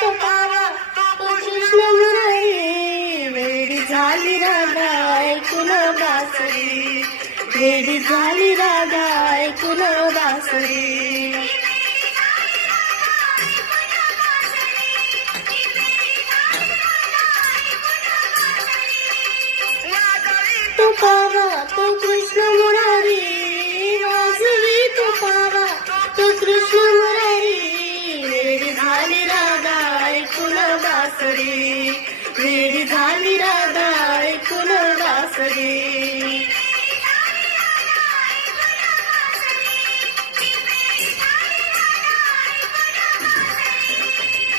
तो पावा तो कृष्ण मुरारी, वेडी झाली राधा ऐकून बासरी, वेडी झाली राधा ऐकून बासरी. तो पावा तो कृष्ण मुरारी, वाजवी तो पावा तो कृष्ण मुरारी, वेडी झाली राधा ऐकून बासरी, वेडी झाली राधा ऐकून बासरी.